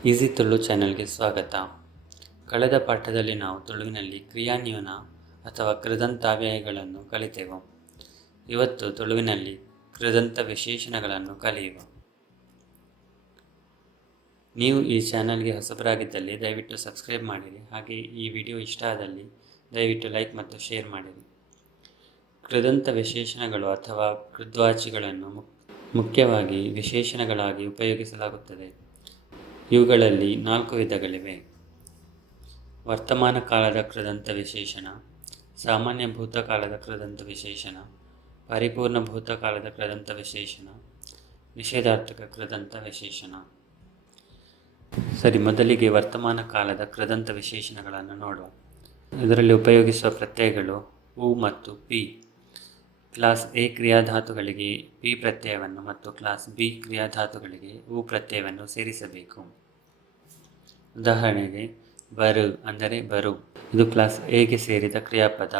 Easy Tulu ಚಾನೆಲ್ಗೆ ಸ್ವಾಗತ. ಕಳೆದ ಪಾಠದಲ್ಲಿ ನಾವು ತುಳುವಿನಲ್ಲಿ ಕ್ರಿಯಾನ್ಯೂನ ಅಥವಾ ಕೃದಂತಾವ್ಯಯಗಳನ್ನು ಕಲಿತೆವು. ಇವತ್ತು ತುಳುವಿನಲ್ಲಿ ಕೃದಂತ ವಿಶೇಷಣಗಳನ್ನು ಕಲಿಯುವ. ನೀವು ಈ ಚಾನೆಲ್ಗೆ ಹೊಸಬರಾಗಿದ್ದಲ್ಲಿ ದಯವಿಟ್ಟು ಸಬ್ಸ್ಕ್ರೈಬ್ ಮಾಡಿರಿ. ಹಾಗೆ ಈ ವಿಡಿಯೋ ಇಷ್ಟ ಆದಲ್ಲಿ ದಯವಿಟ್ಟು ಲೈಕ್ ಮತ್ತು ಶೇರ್ ಮಾಡಿರಿ. ಕೃದಂತ ವಿಶೇಷಣಗಳು ಅಥವಾ ಕೃದ್ವಾಚಿಗಳನ್ನು ಮುಖ್ಯವಾಗಿ ವಿಶೇಷಣಗಳಾಗಿ ಉಪಯೋಗಿಸಲಾಗುತ್ತದೆ. ಇವುಗಳಲ್ಲಿ 4 ವಿಧಗಳಿವೆ. ವರ್ತಮಾನ ಕಾಲದ ಕೃದಂತ ವಿಶೇಷಣ, ಸಾಮಾನ್ಯ ಭೂತಕಾಲದ ಕೃದಂತ ವಿಶೇಷಣ, ಪರಿಪೂರ್ಣ ಭೂತಕಾಲದ ಕೃದಂತ ವಿಶೇಷಣ, ನಿಷೇಧಾರ್ಥಕ ಕೃದಂತ ವಿಶೇಷಣ. ಸರಿ, ಮೊದಲಿಗೆ ವರ್ತಮಾನ ಕಾಲದ ಕೃದಂತ ವಿಶೇಷಣಗಳನ್ನು ನೋಡುವ. ಇದರಲ್ಲಿ ಉಪಯೋಗಿಸುವ ಪ್ರತ್ಯಯಗಳು ಉ ಮತ್ತು ಪಿ. ಕ್ಲಾಸ್ ಎ ಕ್ರಿಯಾಧಾತುಗಳಿಗೆ ಪಿ ಪ್ರತ್ಯಯವನ್ನು ಮತ್ತು ಕ್ಲಾಸ್ ಬಿ ಕ್ರಿಯಾಧಾತುಗಳಿಗೆ ಉ ಪ್ರತ್ಯಯವನ್ನು ಸೇರಿಸಬೇಕು. ಉದಾಹರಣೆಗೆ ಬರು ಅಂದರೆ ಬರು, ಇದು ಕ್ಲಾಸ್ ಎಗೆ ಸೇರಿದ ಕ್ರಿಯಾಪದ.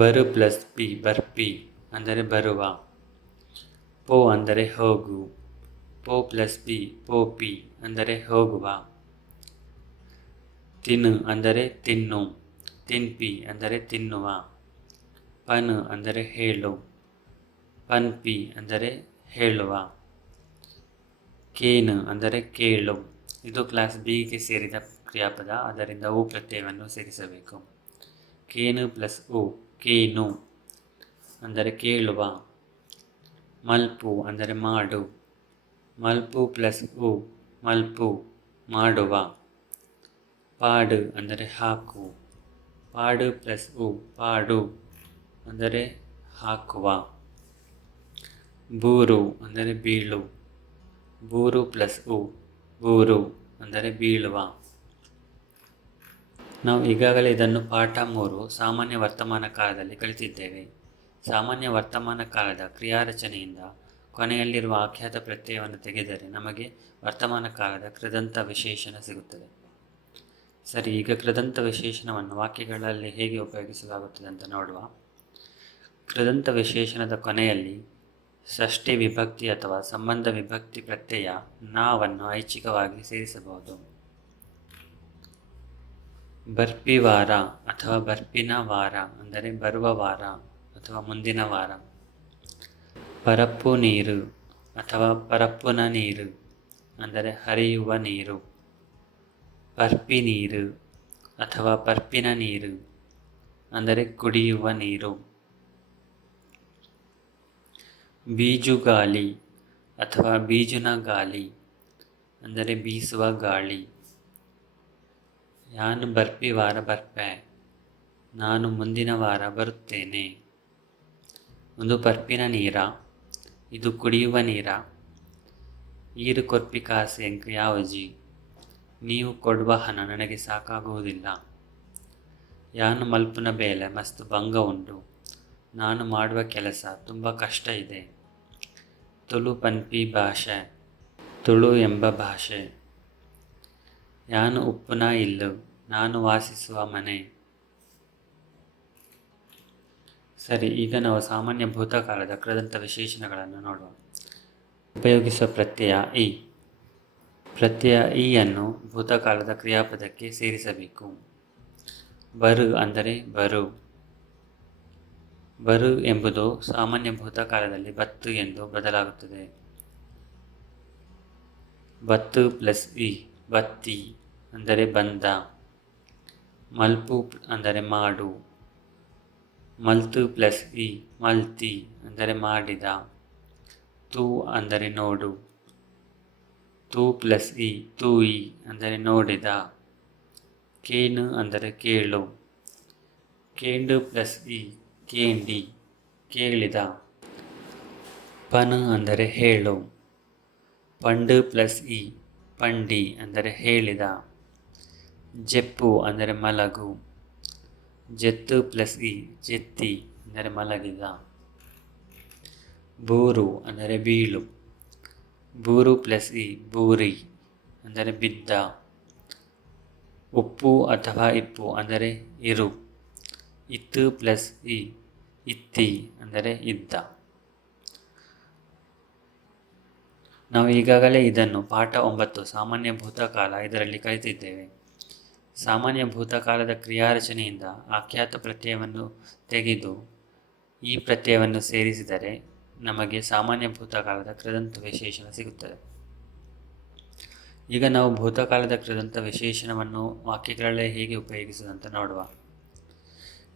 ಬರು ಪ್ಲಸ್ ಪಿ ಬರ್ಪಿ ಅಂದರೆ ಬರುವ. ಪೋ ಅಂದರೆ ಹೋಗು, ಪೋ ಪ್ಲಸ್ ಪಿ ಪೋಪಿ ಅಂದರೆ ಹೋಗುವ. ತಿನ್ನು ಅಂದರೆ ತಿನ್ನು, ತಿನ್ಪಿ ಅಂದರೆ ತಿನ್ನುವ. ಪನ್ ಅಂದರೆ ಹೇಳು, ಪನ್ಪಿ ಅಂದರೆ ಹೇಳುವ. ಕೇನು ಅಂದರೆ ಕೇಳು, ಇದು ಕ್ಲಾಸ್ ಬಿಗೆ ಸೇರಿದ ಕ್ರಿಯಾಪದ, ಅದರಿಂದ ಉ ಪ್ರತ್ಯಯವನ್ನು ಸೇರಿಸಬೇಕು. ಕೇನು ಪ್ಲಸ್ ಉ ಕೇನು ಅಂದರೆ ಕೇಳುವ. ಮಲ್ಪು ಅಂದರೆ ಮಾಡು, ಮಲ್ಪು ಪ್ಲಸ್ ಉ ಮಲ್ಪು ಮಾಡುವ. ಪಾಡು ಅಂದರೆ ಹಾಕು, ಪಾಡು ಪ್ಲಸ್ ಉ ಪಾಡು ಅಂದರೆ ಹಾಕುವ. ಬೂರು ಅಂದರೆ ಬೀಳು, ಬೂರು ಪ್ಲಸ್ ಉ ಬೂರು ಅಂದರೆ ಬೀಳುವ. ನಾವು ಈಗಾಗಲೇ ಇದನ್ನು ಪಾಠ 3 ಸಾಮಾನ್ಯ ವರ್ತಮಾನ ಕಾಲದಲ್ಲಿ ಕಲಿತಿದ್ದೇವೆ. ಸಾಮಾನ್ಯ ವರ್ತಮಾನ ಕಾಲದ ಕ್ರಿಯಾರಚನೆಯಿಂದ ಕೊನೆಯಲ್ಲಿರುವ ಆಖ್ಯಾತ ಪ್ರತ್ಯಯವನ್ನು ತೆಗೆದರೆ ನಮಗೆ ವರ್ತಮಾನ ಕಾಲದ ಕೃದಂತ ವಿಶೇಷಣ ಸಿಗುತ್ತದೆ. ಸರಿ, ಈಗ ಕೃದಂತ ವಿಶೇಷಣವನ್ನು ವಾಕ್ಯಗಳಲ್ಲಿ ಹೇಗೆ ಉಪಯೋಗಿಸಲಾಗುತ್ತದೆ ಅಂತ ನೋಡುವ. ಕೃದಂತ ವಿಶೇಷಣದ ಕೊನೆಯಲ್ಲಿ ಷಷ್ಠಿ ವಿಭಕ್ತಿ ಅಥವಾ ಸಂಬಂಧ ವಿಭಕ್ತಿ ಪ್ರತ್ಯಯ ನಾವನ್ನು ಐಚ್ಛಿಕವಾಗಿ ಸೇರಿಸಬಹುದು. ಬರ್ಪಿವಾರ ಅಥವಾ ಬರ್ಪಿನ ವಾರ ಅಂದರೆ ಬರುವ ವಾರ ಅಥವಾ ಮುಂದಿನ ವಾರ. ಪರಪ್ಪು ನೀರು ಅಥವಾ ಪರಪ್ಪುನ ನೀರು ಅಂದರೆ ಹರಿಯುವ ನೀರು. ಪರ್ಪಿ ನೀರು ಅಥವಾ ಪರ್ಪಿನ ನೀರು ಅಂದರೆ ಕುಡಿಯುವ ನೀರು. ಬೀಜುಗಾಲಿ ಅಥವಾ ಬೀಜುನ ಗಾಳಿ ಅಂದರೆ ಬೀಸುವ ಗಾಳಿ. ಯಾನು ಬರ್ಪಿ ವಾರ ಬರ್ಪೆ, ನಾನು ಮುಂದಿನ ವಾರ ಬರುತ್ತೇನೆ. ಒಂದು ಪರ್ಪಿನ ನೀರ, ಇದು ಕುಡಿಯುವ ನೀರ. ಈರು ಕೊರ್ಪಿ ಕಾಸೆ ಎಂಕ್ ಯಾವಜಿ, ನೀವು ಕೊಡುವ ಹಣ ನನಗೆ ಸಾಕಾಗುವುದಿಲ್ಲ. ಯಾನು ಮಲ್ಪುನ ಬೇಲೆ ಮಸ್ತ್ ಭಂಗ ಉಂಟು, ನಾನು ಮಾಡುವ ಕೆಲಸ ತುಂಬ ಕಷ್ಟ ಇದೆ. ತುಳು ಪನ್ಪಿ ಭಾಷೆ, ತುಳು ಎಂಬ ಭಾಷೆ. ಯಾನು ಉಪ್ಪುನ ಇಲ್ಲು, ನಾನು ವಾಸಿಸುವ ಮನೆ. ಸರಿ, ಈಗ ನಾವು ಸಾಮಾನ್ಯ ಭೂತಕಾಲದ ಕೃದಂತ ವಿಶೇಷಣಗಳನ್ನು ನೋಡುವ. ಉಪಯೋಗಿಸುವ ಪ್ರತ್ಯಯ ಇ. ಪ್ರತ್ಯಯ ಇ ಅನ್ನು ಭೂತಕಾಲದ ಕ್ರಿಯಾಪದಕ್ಕೆ ಸೇರಿಸಬೇಕು. ಬರು ಅಂದರೆ ಬರು. ಬರು ಎಂಬುದು ಸಾಮಾನ್ಯ ಭೂತಕಾಲದಲ್ಲಿ ಬತ್ತು ಎಂದು ಬದಲಾಗುತ್ತದೆ. ಬತ್ತು ಪ್ಲಸ್ ಇ ಬತ್ತಿ ಅಂದರೆ ಬಂದ. ಮಲ್ಪು ಅಂದರೆ ಮಾಡು, ಮಲ್ತು ಪ್ಲಸ್ ಇ ಮಲ್ತಿ ಅಂದರೆ ಮಾಡಿದ. ತೂ ಅಂದರೆ ನೋಡು, ತೂ ಪ್ಲಸ್ ಇ ತೂಯಿ ಅಂದರೆ ನೋಡಿದ. ಕೇನು ಅಂದರೆ ಕೇಳು, ಕೇಂಡು ಪ್ಲಸ್ ಇ ಕೇಂಡಿ ಕೇಳಿದ. ಪನ್ ಅಂದರೆ ಹೇಳು, ಪಂಡು ಪ್ಲಸ್ ಇ ಪಂಡಿ ಅಂದರೆ ಹೇಳಿದ. ಜೆಪ್ಪು ಅಂದರೆ ಮಲಗು, ಜೆತ್ತು ಪ್ಲಸ್ ಇ ಜೆತ್ತಿ ಅಂದರೆ ಮಲಗಿದ. ಬೂರು ಅಂದರೆ ಬೀಳು, ಬೂರು ಪ್ಲಸ್ ಇ ಬೂರಿ ಅಂದರೆ ಬಿದ್ದ. ಉಪ್ಪು ಅಥವಾ ಇಪ್ಪು ಅಂದರೆ ಇರು, ಇತ್ತು ಪ್ಲಸ್ ಇ ಇತ್ತಿ ಅಂದರೆ ಇದ್ದ. ನಾವು ಈಗಾಗಲೇ ಇದನ್ನು ಪಾಠ 9 ಸಾಮಾನ್ಯ ಭೂತಕಾಲ ಇದರಲ್ಲಿ ಕಲಿತಿದ್ದೇವೆ. ಸಾಮಾನ್ಯ ಭೂತಕಾಲದ ಕ್ರಿಯಾರಚನೆಯಿಂದ ಆಖ್ಯಾತ ಪ್ರತ್ಯಯವನ್ನು ತೆಗೆದು ಈ ಪ್ರತ್ಯಯವನ್ನು ಸೇರಿಸಿದರೆ ನಮಗೆ ಸಾಮಾನ್ಯ ಭೂತಕಾಲದ ಕೃದಂತ ವಿಶೇಷಣ ಸಿಗುತ್ತದೆ. ಈಗ ನಾವು ಭೂತಕಾಲದ ಕೃದಂತ ವಿಶೇಷಣವನ್ನು ವಾಕ್ಯಗಳಲ್ಲೇ ಹೇಗೆ ಉಪಯೋಗಿಸುವುದಂತ ನೋಡುವ.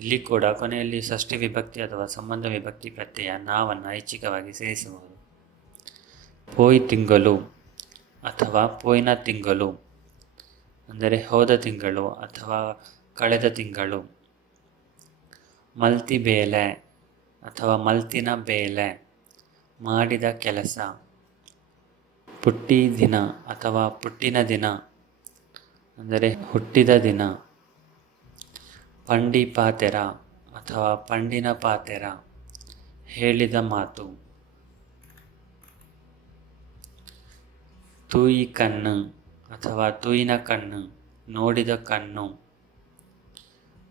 ಇಲ್ಲಿ ಕೂಡ ಕೊನೆಯಲ್ಲಿ ಷಷ್ಠಿ ವಿಭಕ್ತಿ ಅಥವಾ ಸಂಬಂಧ ವಿಭಕ್ತಿ ಪ್ರತ್ಯಯ ನಾವನ್ನು ಐಚ್ಛಿಕವಾಗಿ ಸೇರಿಸಬಹುದು. ಪೋಯ್ ತಿಂಗಳು ಅಥವಾ ಪೋಯ್ನ ತಿಂಗಳು ಅಂದರೆ ಹೋದ ತಿಂಗಳು ಅಥವಾ ಕಳೆದ ತಿಂಗಳು. ಮಲ್ತಿ ಬೇಲೆ ಅಥವಾ ಮಲ್ತಿನ ಬೇಲೆ ಮಾಡಿದ ಕೆಲಸ. ಪುಟ್ಟಿ ದಿನ ಅಥವಾ ಪುಟ್ಟಿನ ದಿನ ಅಂದರೆ ಹುಟ್ಟಿದ ದಿನ. ಪಂಡಿ ಪಾತೆರ ಅಥವಾ ಪಂಡಿನ ಪಾತೆರ ಹೇಳಿದ ಮಾತು. ತೂಯಿ ಕಣ್ಣು ಅಥವಾ ತೂಯಿನ ಕಣ್ಣು ನೋಡಿದ ಕಣ್ಣು.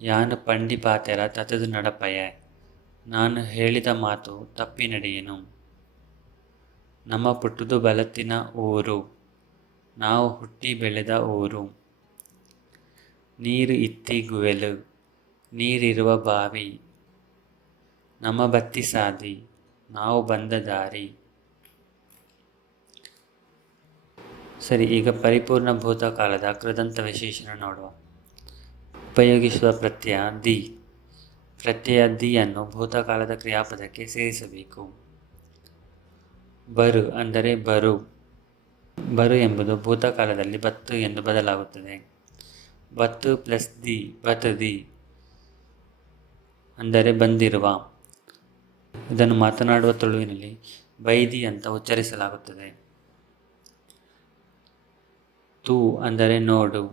ಯಾನು ಪಂಡಿ ಪಾತೆರ ತತದು ನಡಪಯೆ ನಾನು ಹೇಳಿದ ಮಾತು ತಪ್ಪಿ ನಡೆಯೇನು. ನಮ್ಮ ಪುಟ್ಟುದು ಬಲತ್ತಿನ ಊರು ನಾವು ಹುಟ್ಟಿ ಬೆಳೆದ ಊರು. ನೀರು ಇತ್ತಿ ಗುವೆಲು ನೀರಿರುವ ಬಾವಿ. ನಮ್ಮ ಬತ್ತಿ ಸಾದಿ ನಾವು ಬಂದ ದಾರಿ. ಸರಿ, ಈಗ ಪರಿಪೂರ್ಣ ಭೂತಕಾಲದ ಕೃದಂತ ವಿಶೇಷಣ ನೋಡುವ. ಉಪಯೋಗಿಸುವ ಪ್ರತ್ಯಯ ದಿ. ಪ್ರತ್ಯಯ ದಿಯನ್ನು ಭೂತಕಾಲದ ಕ್ರಿಯಾಪದಕ್ಕೆ ಸೇರಿಸಬೇಕು. ಬರು ಅಂದರೆ ಬರು. ಬರು ಎಂಬುದು ಭೂತಕಾಲದಲ್ಲಿ ಬತ್ತು ಎಂದು ಬದಲಾಗುತ್ತದೆ. ಬತ್ತು ಪ್ಲಸ್ ದಿ ಬತದಿ ಅಂದರೆ ಬಂದಿರುವ. ಇದನ್ನು ಮಾತನಾಡುವ ತುಳುವಿನಲ್ಲಿ ಬೈದಿ ಅಂತ ಉಚ್ಚರಿಸಲಾಗುತ್ತದೆ. ತೂ ಅಂದರೆ ನೋಡು.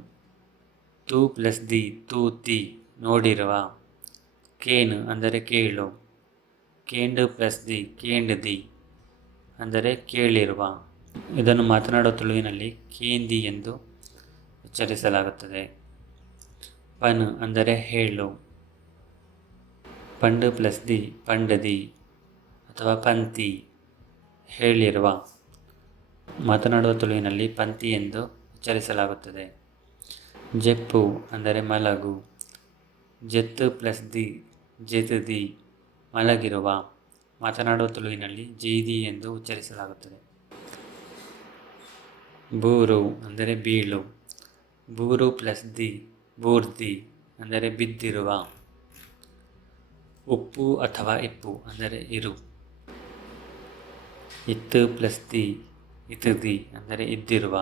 ತೂ ಪ್ಲಸ್ ದಿ ತೂತಿ ನೋಡಿರುವ. ಕೇನು ಅಂದರೆ ಕೇಳು. ಕೇಂಡು ಪ್ಲಸ್ ದಿ ಕೇಂಡದಿ ಅಂದರೆ ಕೇಳಿರುವ. ಇದನ್ನು ಮಾತನಾಡುವ ತುಳುವಿನಲ್ಲಿ ಕೇಂದಿ ಎಂದು ಉಚ್ಚರಿಸಲಾಗುತ್ತದೆ. ಪನ್ ಅಂದರೆ ಹೇಳು. ಪಂಡು ಪ್ಲಸ್ ದಿ ಪಂಡದಿ ಅಥವಾ ಪಂತಿ ಹೇಳಿರುವ. ಮಾತನಾಡುವ ತುಳುವಿನಲ್ಲಿ ಪಂತಿ ಎಂದು ಉಚ್ಚರಿಸಲಾಗುತ್ತದೆ. ಜೆಪ್ಪು ಅಂದರೆ ಮಲಗು. ಜೆತ್ತು ಪ್ಲಸ್ ದಿ ಜೆತದಿ ಮಲಗಿರುವ. ಮಾತನಾಡುವ ತುಳುವಿನಲ್ಲಿ ಜೈದಿ ಎಂದು ಉಚ್ಚರಿಸಲಾಗುತ್ತದೆ. ಬೂರು ಅಂದರೆ ಬೀಳು. ಬೂರು ಪ್ಲಸ್ ದಿ ಬೂರ್ದಿ ಅಂದರೆ ಬಿದ್ದಿರುವ. ಉಪ್ಪು ಅಥವಾ ಇಪ್ಪು ಅಂದರೆ ಇರು. ಇತ್ತು ಪ್ಲಸ್ ದಿ ಇತದಿ ಅಂದರೆ ಇದ್ದಿರುವ.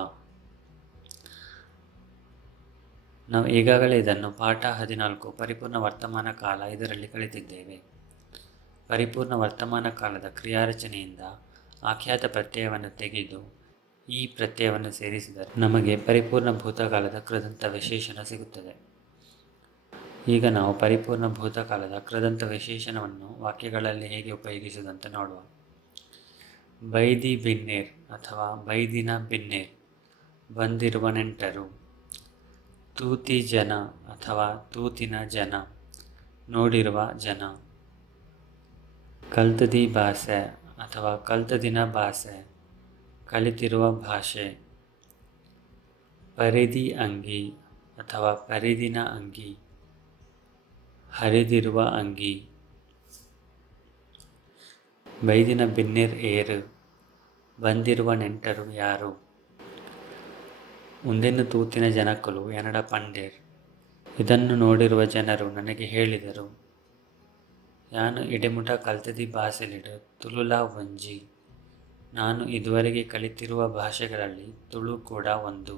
ನಾವು ಈಗಾಗಲೇ ಇದನ್ನು ಪಾಠ 14 ಪರಿಪೂರ್ಣ ವರ್ತಮಾನ ಕಾಲ ಇದರಲ್ಲಿ ಕಲಿತಿದ್ದೇವೆ. ಪರಿಪೂರ್ಣ ವರ್ತಮಾನ ಕಾಲದ ಕ್ರಿಯಾರಚನೆಯಿಂದ ಆಖ್ಯಾತ ಪ್ರತ್ಯಯವನ್ನು ತೆಗೆದು ಈ ಪ್ರತ್ಯಯವನ್ನು ಸೇರಿಸಿದರೆ ನಮಗೆ ಪರಿಪೂರ್ಣ ಭೂತಕಾಲದ ಕೃದಂತ ವಿಶೇಷಣ ಸಿಗುತ್ತದೆ. ಈಗ ನಾವು ಪರಿಪೂರ್ಣ ಭೂತಕಾಲದ ಕೃದಂತ ವಿಶೇಷಣವನ್ನು ವಾಕ್ಯಗಳಲ್ಲಿ ಹೇಗೆ ಉಪಯೋಗಿಸುವುದಂತ ನೋಡುವ. ಬೈದಿ ಬಿನ್ನೇರ್ ಅಥವಾ ಬೈದಿನ ಬಿನ್ನೇರ್ ಬಂದಿರುವ ನೆಂಟರು. ತೂತಿ ಜನ ಅಥವಾ ತೂತಿನ ಜನ ನೋಡಿರುವ ಜನ. ಕಲ್ತದಿ ಭಾಷೆ ಅಥವಾ ಕಲ್ತದಿನ ಭಾಷೆ ಕಲಿತಿರುವ ಭಾಷೆ. ಪರಿದಿ ಅಂಗಿ ಅಥವಾ ಪರಿದಿನ ಅಂಗಿ ಹರಿದಿರುವ ಅಂಗಿ. ಬೈದಿನ ಬಿನ್ನೇರ್ ಏರು ಬಂದಿರುವ ನೆಂಟರು ಯಾರು. ಮುಂದೆನ್ನು ತೂತಿನ ಜನಕ್ಕಲು ಎನಡ ಪಂಡೇರ್ ಇದನ್ನು ನೋಡಿರುವ ಜನರು ನನಗೆ ಹೇಳಿದರು. ಯಾನು ಇಡೆಮುಟ ಕಲ್ತದಿ ಭಾಷೆಲಿಡು ತುಳುಲ ಒಂಜಿ ನಾನು ಇದುವರೆಗೆ ಕಲಿತಿರುವ ಭಾಷೆಗಳಲ್ಲಿ ತುಳು ಕೂಡ ಒಂದು.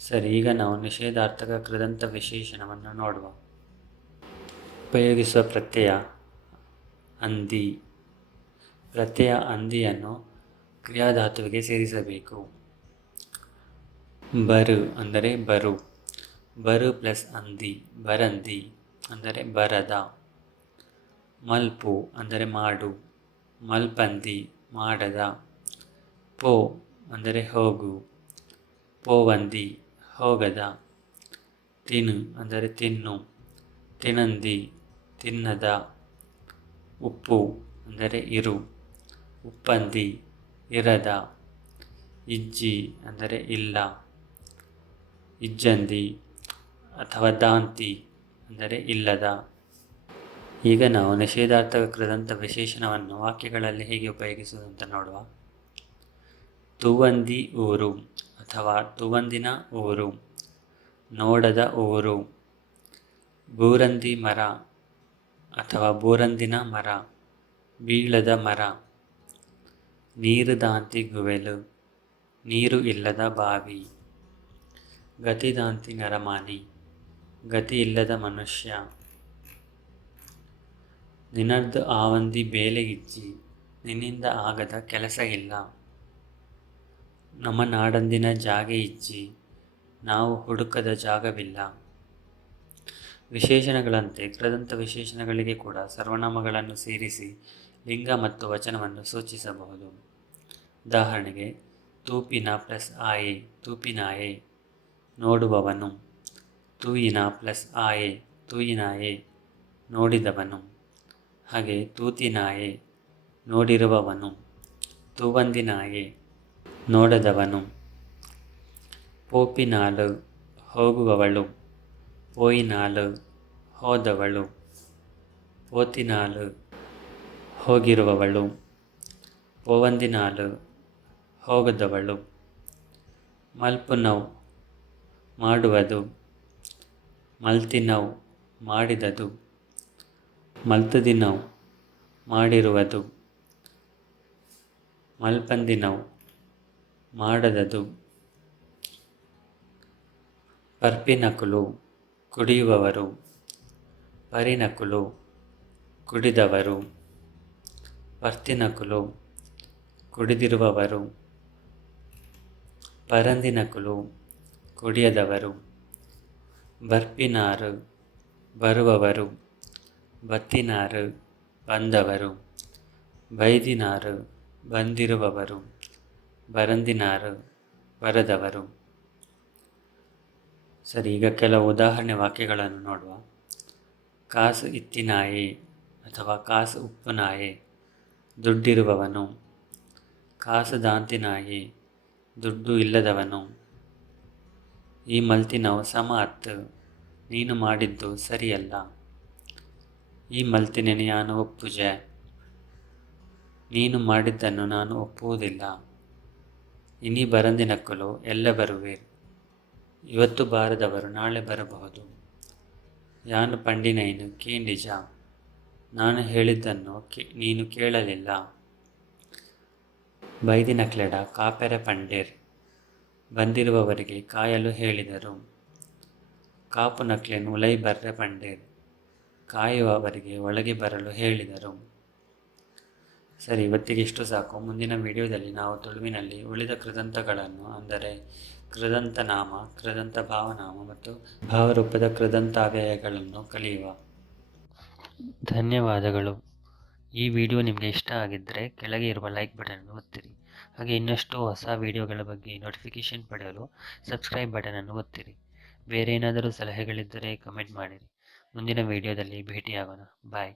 ಸರಿ, ಈಗ ನಾವು ನಿಷೇಧಾರ್ಥಕ ಕೃದಂತ ವಿಶೇಷಣವನ್ನು ನೋಡುವ. ಉಪಯೋಗಿಸುವ ಪ್ರತ್ಯಯ ಅಂದಿ. ಪ್ರತ್ಯಯ ಅಂದಿಯನ್ನು ಕ್ರಿಯಾಧಾತುವಿಗೆ ಸೇರಿಸಬೇಕು. ಬರು ಅಂದರೆ ಬರು. ಬರು ಪ್ಲಸ್ ಅಂದಿ ಬರಂದಿ ಅಂದರೆ ಬರದ. ಮಲ್ಪು ಅಂದರೆ ಮಾಡು. ಮಲ್ಪಂದಿ ಮಾಡದ. ಪೋ ಅಂದರೆ ಹೋಗು. ಪೋವಂದಿ ಹೋಗದ. ತಿನು ಅಂದರೆ ತಿನ್ನು. ತಿನಂದಿ ತಿನ್ನದ. ಉಪ್ಪು ಅಂದರೆ ಇರು. ಉಪ್ಪಂದಿ, ಇರದ. ಇಜ್ಜಿ ಅಂದರೆ ಇಲ್ಲ, ಇಜ್ಜಂದಿ ಅಥವಾ ದಾಂತಿ ಅಂದರೆ ಇಲ್ಲದ. ಈಗ ನಾವು ನಿಷೇಧಾರ್ಥಕ ಕೃದಂತ ವಿಶೇಷಣವನ್ನು ವಾಕ್ಯಗಳಲ್ಲಿ ಹೇಗೆ ಉಪಯೋಗಿಸುವುದು ಅಂತ ನೋಡುವ. ತೂವಂದಿ ಊರು ಅಥವಾ ತೂವಂದಿನ ಊರು, ನೋಡದ ಊರು. ಬೂರಂದಿ ಮರ ಅಥವಾ ಬೂರಂದಿನ ಮರ, ಬೀಳದ ಮರ. ನೀರು ದಾಂತಿ ಗುವೆಲು, ನೀರು ಇಲ್ಲದ ಬಾವಿ. ಗತಿದಾಂತಿ ನರಮಾನಿ, ಗತಿ ಇಲ್ಲದ ಮನುಷ್ಯ. ನಿನ್ನರ್ದು ಆವಂದಿ ಬೇಲೆ ಇಜ್ಜಿ, ನಿನ್ನಿಂದ ಆಗದ ಕೆಲಸ ಇಲ್ಲ. ನಮ್ಮ ನಾಡಂದಿನ ಜಾಗೆ ಇಜ್ಜಿ, ನಾವು ಹುಡುಕದ ಜಾಗವಿಲ್ಲ. ವಿಶೇಷಣಗಳಂತೆ ಕೃದಂತ ವಿಶೇಷಣಗಳಿಗೆ ಕೂಡ ಸರ್ವನಾಮಗಳನ್ನು ಸೇರಿಸಿ ಲಿಂಗ ಮತ್ತು ವಚನವನ್ನು ಸೂಚಿಸಬಹುದು. ಉದಾಹರಣೆಗೆ ತೂಪಿನ ಪ್ಲಸ್ ಆಯೆ, ತೂಪಿನಾಯೆ, ನೋಡುವವನು. ತೂಯಿನ ಪ್ಲಸ್ ಆಯೆ, ತೂಯಿನಾಯೆ, ನೋಡಿದವನು. ಹಾಗೆ ತೂತಿನಾಯೆ, ನೋಡಿರುವವನು. ತೂವಂದಿನಾಯೆ, ನೋಡದವನು. ಪೋಪಿನಾಲು, ಹೋಗುವವಳು. ಪೋಯಿನಾಲು, ಹೋದವಳು. ಪೋತಿನಾಲು, ಹೋಗಿರುವವಳು. ಪೋವಂದಿನಾಲು, ಹೋಗದವಳು. ಮಲ್ಪುನವ್, ಮಾಡುವುದು. ಮಲ್ತಿನವ್, ಮಾಡಿದದು. ಮಲ್ತುದಿನವ್, ಮಾಡಿರುವುದು. ಮಲ್ಪಂದಿನವ್, ಮಾಡದದು. ಪರ್ಪಿನಕುಲು, ಕುಡಿಯುವವರು. ಪರಿನಕುಲು, ಕುಡಿದವರು. ಪರ್ತಿನಕುಲು, ಕುಡಿದಿರುವವರು. ಪರಂದಿನಕುಲು, ಕುಡಿಯದವರು. ಬರ್ಪಿನಾರು, ಬರುವವರು. ಬತ್ತಿನಾರು, ಬಂದವರು. ಬೈದಿನಾರು, ಬಂದಿರುವವರು. ಬರಂದಿನಾರು, ಬರದವರು. ಸರಿ, ಈಗ ಕೆಲವು ಉದಾಹರಣೆ ವಾಕ್ಯಗಳನ್ನು ನೋಡುವ. ಕಾಸು ಇತ್ತಿನಾಯೆ ಅಥವಾ ಕಾಸು ಉಪ್ಪುನಾಯೆ, ದುಡ್ಡಿರುವವನು. ಕಾಸು ದಾಂತಿನಾಯೆ, ದುಡ್ಡು ಇಲ್ಲದವನು. ಈ ಮಲ್ತಿನವು ಸಮ ಅತ್ತು, ನೀನು ಮಾಡಿದ್ದು ಸರಿಯಲ್ಲ. ಈ ಮಲ್ತಿನೇನು ನಾನು ಒಪ್ಪುಜೆ, ನೀನು ಮಾಡಿದ್ದನ್ನು ನಾನು ಒಪ್ಪುವುದಿಲ್ಲ. ಇನಿ ಬರಂದಿನಕ್ಕಲು ಎಲ್ಲ ಬರುವೀರ್, ಇವತ್ತು ಬಾರದವರು ನಾಳೆ ಬರಬಹುದು. ಯಾನು ಪಂಡಿನೈನು ಕೇಂಡಿಜ, ನಾನು ಹೇಳಿದ್ದನ್ನು ನೀನು ಕೇಳಲಿಲ್ಲ. ಬೈದಿನಕ್ಲೆಡ ಕಾಪೆರೆ ಪಂಡೇರ್, ಬಂದಿರುವವರಿಗೆ ಕಾಯಲು ಹೇಳಿದರು. ಕಾಪು ನಕ್ಲೆನ್ ಉಲೈ ಬರ್ರೆ ಪಂಡೇರ್, ಕಾಯುವವರಿಗೆ ಒಳಗೆ ಬರಲು ಹೇಳಿದರು. ಸರಿ, ಇವತ್ತಿಗೆ ಇಷ್ಟು ಸಾಕು. ಮುಂದಿನ ವಿಡಿಯೋದಲ್ಲಿ ನಾವು ತುಳುವಿನಲ್ಲಿ ಉಳಿದ ಕೃದಂತಗಳನ್ನು, ಅಂದರೆ ಕೃದಂತ ನಾಮ, ಕೃದಂತ ಭಾವನಾಮ ಮತ್ತು ಭಾವರೂಪದ ಕೃದಂತಾವ್ಯಯಗಳನ್ನು ಕಲಿಯುವ. ಧನ್ಯವಾದಗಳು. ಈ ವಿಡಿಯೋ ನಿಮಗೆ ಇಷ್ಟ ಆಗಿದ್ದರೆ ಕೆಳಗೆ ಇರುವ ಲೈಕ್ ಬಟನನ್ನು ಒತ್ತಿರಿ. ಹಾಗೆ ಇನ್ನಷ್ಟು ಹೊಸ ವಿಡಿಯೋಗಳ ಬಗ್ಗೆ ನೋಟಿಫಿಕೇಷನ್ ಪಡೆಯಲು ಸಬ್ಸ್ಕ್ರೈಬ್ ಬಟನನ್ನು ಒತ್ತಿರಿ. ಬೇರೆ ಏನಾದರೂ ಸಲಹೆಗಳಿದ್ದರೆ ಕಮೆಂಟ್ ಮಾಡಿರಿ. ಮುಂದಿನ ವಿಡಿಯೋದಲ್ಲಿ ಭೇಟಿಯಾಗೋಣ. ಬಾಯ್.